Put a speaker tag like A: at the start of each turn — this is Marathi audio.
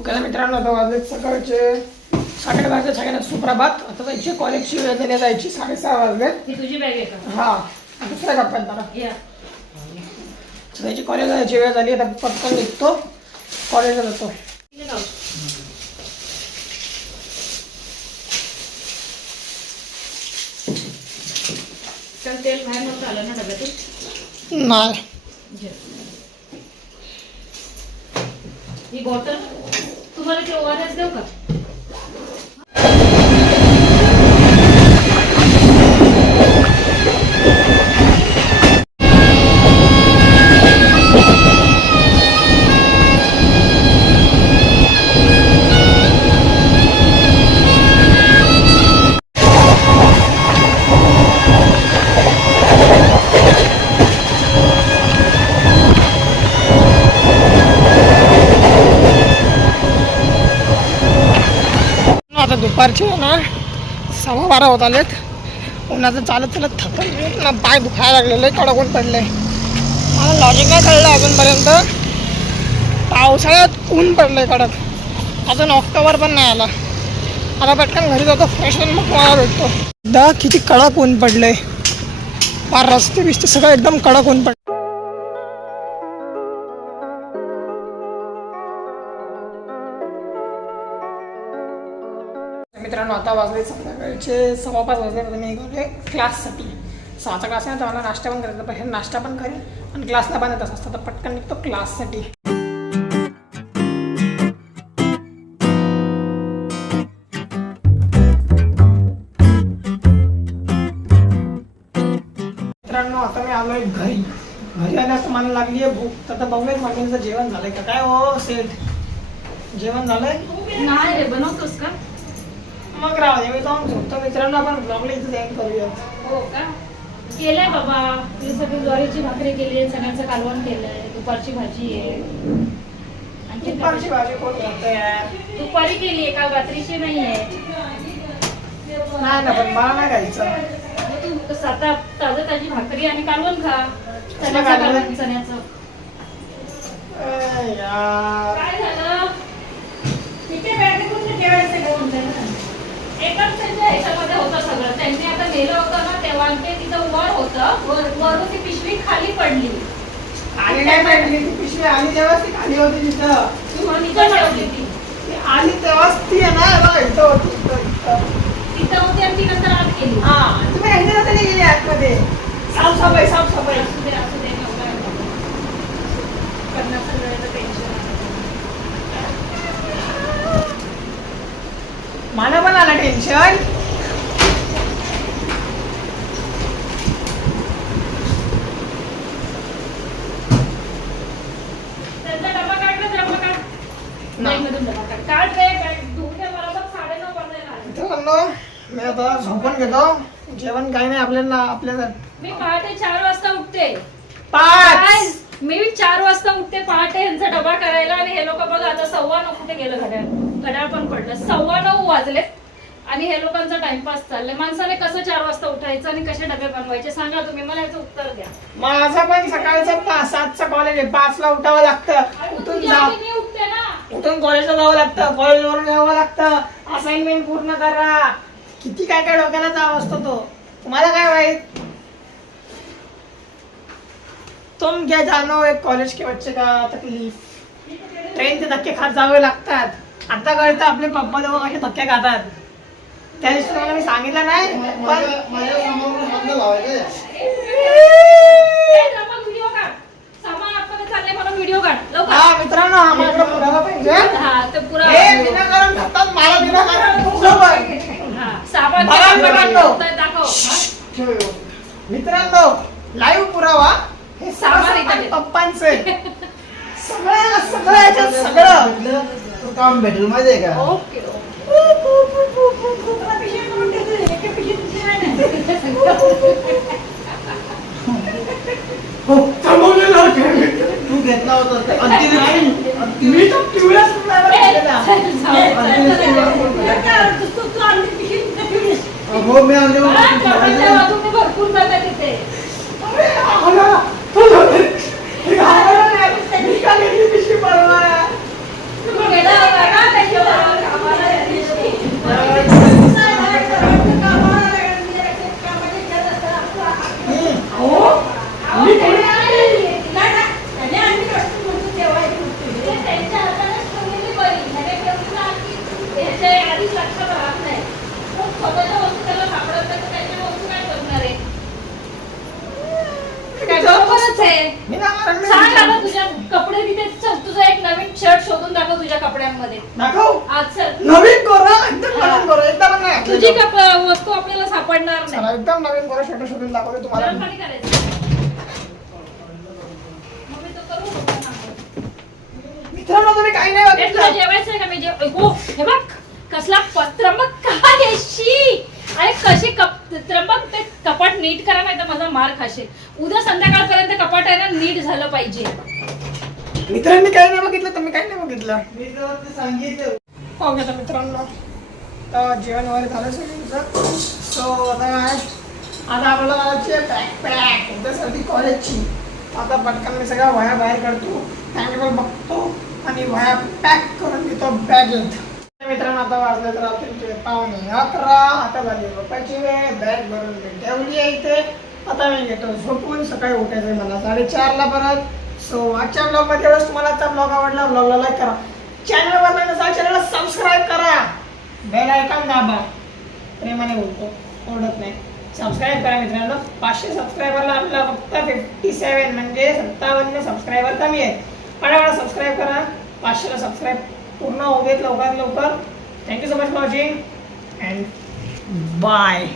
A: ओके मित्रांनो आता वाजले सकाळचे साडे वाजले सगळ्यांना सुप्रभात. आता जायची कॉलेजची वेळ झाली जायची साडेसहा वाजले
B: ही तुझी बॅग आहे का?
A: हा दुसऱ्या जरा.
B: या
A: जायची कॉलेज जायची वेळ झाली आता पटकन निघतो. कॉलेजला जातो.
B: तेल बाहेर नव्हतं आलं ना डब्यातून
A: नाही.
B: ही बॉटल तुम्हाला ते ओआरएस देऊ का?
A: दुपारचे ना सव्वा बारा होत आलेत. उन्हाचं चालत चालत थकल ना पाय दुखायला लागलेलं आहे कडक ऊन पडलंय मला लॉजिक नाही कळलं अजूनपर्यंत. पावसाळ्यात ऊन पडलंय कडक. अजून ऑक्टोबर पण नाही आला. आता पटकन घरी जातो फ्रेश होऊन मग मला भेटतो. दा किती कडक ऊन पडलंय. फार रस्ते बिस्ते सगळं एकदम कडक ऊन पडलं मित्रांनो आता वाजले संध्याकाळचे सव्वा पाच वाजले तर मी निघाले क्लाससाठी. सहाचा क्लास आहे तर मला नाश्ता पण करायचा पहिले हे नाश्ता पण करेन आणि क्लासला पण येत असतं. तर पटकन निघतो क्लाससाठी. मित्रांनो आता मी आलोय घरी. घरी आल्यास मला लागली आहे भूक. तर आता बघूयात मम्मीचं जेवण झालंय का? काय हो सेठ? जेवण झालंय?
B: नाही रे बनवतोस का?
A: मग राहू दे मी जाऊन झोपतो. मित्रांनो आपण ब्लॉगला इथे एंड करूयात.
B: हो का? केलंय बाबा. ही सगळी ज्वारीची भाकरी केली आहे चण्याचं कालवण केलंय दुपारची भाजी आहे. आणखी
A: दुपारची भाजी कोण करतं यार?
B: दुपारी केली आहे काल रात्रीची नाही आहे.
A: नाही ना पण मला नाही खायचं.
B: तू साता ताजं ताजी भाकरी आणि कालवण खा. चण्याचं
A: कालवण?
B: कालवण चण्याचं.
A: ए यार
B: काय झालं तिथे बॅगेतून ठेवायचं घेऊन जायला एकच त्यांच्या ह्याच्यामध्ये होतं सगळं. त्यांनी आता नेलं होतं ना तेव्हा ते तिथं वर होतं. वर- वरून ती पिशवी खाली पडली.
A: आणि नाही ती पिशवी आली तेव्हाच ती खाली होती तिथं.
B: ठेवली ती
A: तेव्हाच ती आहे ना बघा इथं होती.
B: तिथं होती आणि ती नंतर आत गेली.
A: हा तुम्ही नव्हतं नाही गेली आतमध्ये. साफसफाई साफसफाई
B: असू दे असू दे बाबा. करण्याचं वेळेचं टेन्शन
A: मला आलं टेन्शन मी आता झोपून घेतो. जेवण काही नाही आपल्याला आपल्याला.
B: मी पहाटे चार वाजता उठते.
A: पाच.
B: काय? मी चार वाजता उठते पहाटे यांचा डबा करायला आणि हे लोक बघा आता सव्वा नऊ कुठे गेलं घड्याळ. घड्याळ पण पडलं. सव्वा नऊ वाजले आणि हे लोकांचा टाइमपास चाललाय. माणसाने कसं चार वाजता उठायचं आणि कसे डबे बनवायचे सांगा तुम्ही. मला याचं उत्तर द्या.
A: माझं पण सकाळचं पाच सातचं कॉलेज आहे. पाचला उठावं लागतं. उठून जा
B: आई मी उठते ना.
A: उठून कॉलेजला जावं लागतं. कॉलेजवरून यावं लागतं. असाइनमेंट पूर्ण करा. किती काय काय डोक्याला जाव असतो तो. तुम्हाला काय माहीत? तुम क्या जानो एक कॉलेज के बच्चे का तकलीफ? ट्रेनचे धक्के खात जावे लागतात. आता कळतं आपले पप्पा लोक कसे धक्के खातात. त्या दिवशी तुम्हाला मी सांगितलं नाही पण हा मित्रांनो हा माझ्याकडे पुरावा पाहिजे.
B: हा ते पुरा
A: हे विनाकारण खातात मला विनाकारण सोबत
B: हा सामान
A: बघा,
B: किती
A: मित्रांनो. लाईव्ह पुरावा हे
B: सामान.
A: पप्पांचे सगळं सगळं याच्यात सगळं.
C: तो काम भेटेल माहिती आहे का?
B: ओके ओके
A: हो, थांबवलेलं होतं मी.
C: तू घेतला होता ते अंतिम अंतिम
A: मी तर पिवळ्या सुकल्यावर गेलेला.
C: हो मी आणले
A: सांग आता तुझ्या कपडे तिथे चल तुझा एक नवीन
B: शर्ट शोधून दाखव तुझ्या कपड्यांमध्ये.
A: दाखव.
B: आज चल.
A: नवीन गोरा एकदम नवीन गोरा एकदम नाही
B: तुझी कप वस्तू आपल्याला सापडणार नाही.
A: एकदम नवीन गोरा शर्ट शोधून दाखवते तुम्हाला.
B: करायचं करू नको सांगतो.
A: मित्रांनो तुम्ही काही नाही
B: हे तुला
A: जेवायचं
B: आहे का? मी जेव ओ, हे बघ कसला पत्रंबक कपाट नीट करा नाही तर माझा मार खाशील. उद्या संध्याकाळपर्यंत कपाट आहे ना नीट झालं पाहिजे.
A: मित्रांनी काही नाही बघितलं तुम्ही काही नाही बघितलं?
C: मी तर ते सांगितलं.
A: हो मित्रांनो. तर जेवण वगैरे झालं सगळं सो आता काय आता आपल्याला उद्यासाठी कॉलेजची आता पटकन मी सगळ्या वह्या बाहेर काढतो. टाइमटेबल बघतो आणि वह्या पॅक करून घेतो बॅगेत आता वाजले तर रात्रीचे पाहुणे अकरा आता झाली झोपायची वेळ. बॅग भरून ठेवली आहे इथे. आता मी घेतो. झोपून सकाळी उठायचं आहे मला. साडेचारला परत. सो आजच्या ब्लॉगमध्ये एवढंच. तुम्हाला आजचा ब्लॉग आवडला ब्लॉगला लाईक करा. चॅनलवर नाही नसाल चॅनलला सबस्क्राईब करा. बेल आयकॉन दाबा. प्रेमाने बोलतो. ओढत नाही. सबस्क्राईब करा मित्रांनो. पाचशे सबस्क्रायबरला आपला फक्त फिफ्टी सेवन म्हणजे सत्तावन्न सबस्क्रायबर कमी आहे पटापट सबस्क्राईब करा. पाचशेला सबस्क्राईब पूर्ण होऊ देत लवकरात लवकर. Thank you so much for watching and bye.